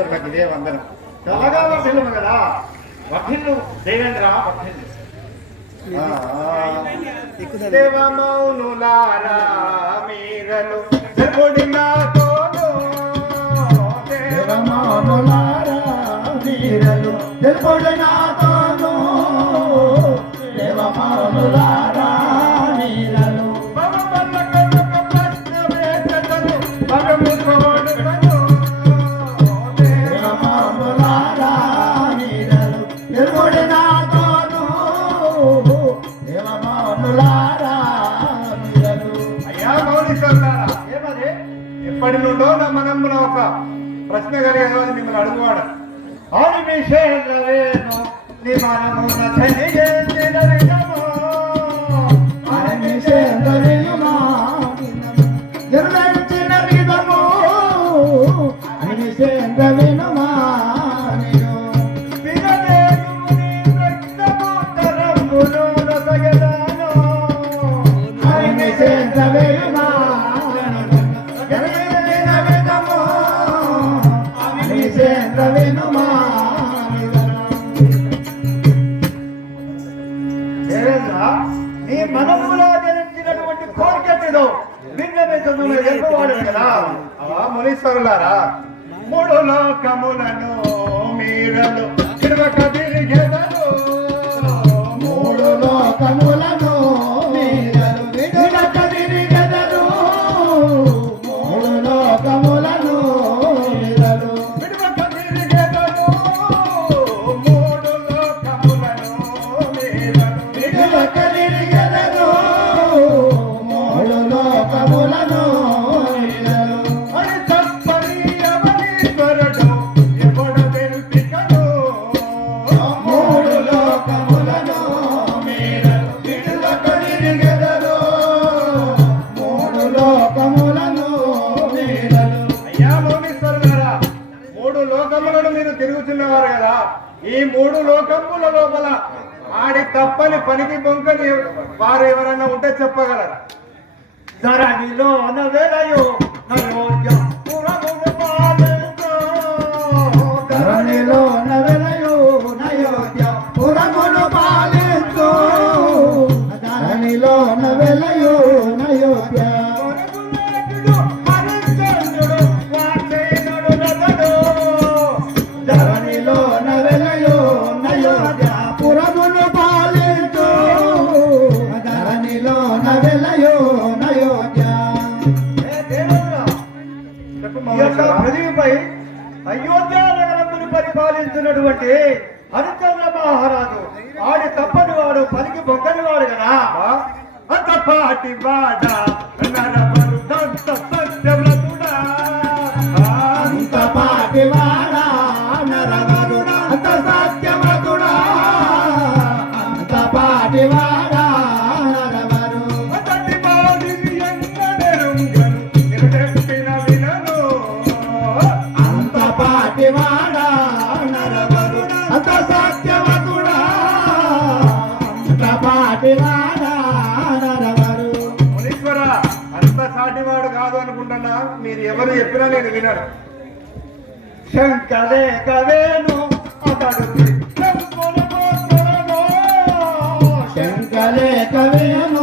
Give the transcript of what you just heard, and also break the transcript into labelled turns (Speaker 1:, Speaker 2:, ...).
Speaker 1: మౌనేశ్వర్ నాకు ఇదే వందనం. చల్లగా వర్ధిల్లు కదా? వర్ధిల్లు దేవేంద్ర? వర్ధిల్లు ఆ, ఆ. దేవ మౌనులారా మీరలు నాతోను
Speaker 2: దేవమానులారా నాతోను దేవమానులారా
Speaker 1: ఎప్పటి నుండో నా మనంలో ఒక ప్రశ్న కలిగేదో అది మిమ్మల్ని అడుగువాడు. ఆది విషేంద్రవేను నీ మనమున తెలియజేసిన విధము.
Speaker 2: నిర్ణయించిన విధము వినుమానియు
Speaker 1: నీ
Speaker 2: వినుమానియు
Speaker 1: జరించినటువంటి కోరిక మీద నిన్న కోరికటిదో విన్నవించదు చెప్పవాడు కదా మునీశ్వరులారా మూడు లోకములను మీరలు
Speaker 2: లోకములను
Speaker 1: మీరు తిరుగుతున్నవారు కదా. ఈ మూడు లోకముల లోపల ఆడి తప్పని పనికి బొంకని వారు ఎవరైనా ఉంటే చెప్పగలరా? ధరణిలో నవెలయో నయోగ్య పురమును పాలించు.
Speaker 2: ధరణిలో నవలయు నయోధ్య పురమును పాలించు ధరణిలో నవలయు నయోధ్య నవలయు నయోధ్య పురమును పాలించు. ధరణిలో నవలయు నయోధ్య
Speaker 1: ఏ దేవుడా,
Speaker 3: చెప్పు
Speaker 1: ఈ యొక్క
Speaker 3: మౌనేశ్వర.
Speaker 1: పృథివీపై అయోధ్య నగరమును పరిపాలించినటువంటి హరిచంద్ర మహారాజు. ఆడి తప్పని వాడు పనికి బొక్కని వాడు కదా. అంత పాటి వాడ. సాటివాడు కాదు అనుకుంటున్నా. మీరు ఎవరు చెప్పినా నేను వినను. శంకరే కవేను అతడు.
Speaker 2: శంకలే కవేను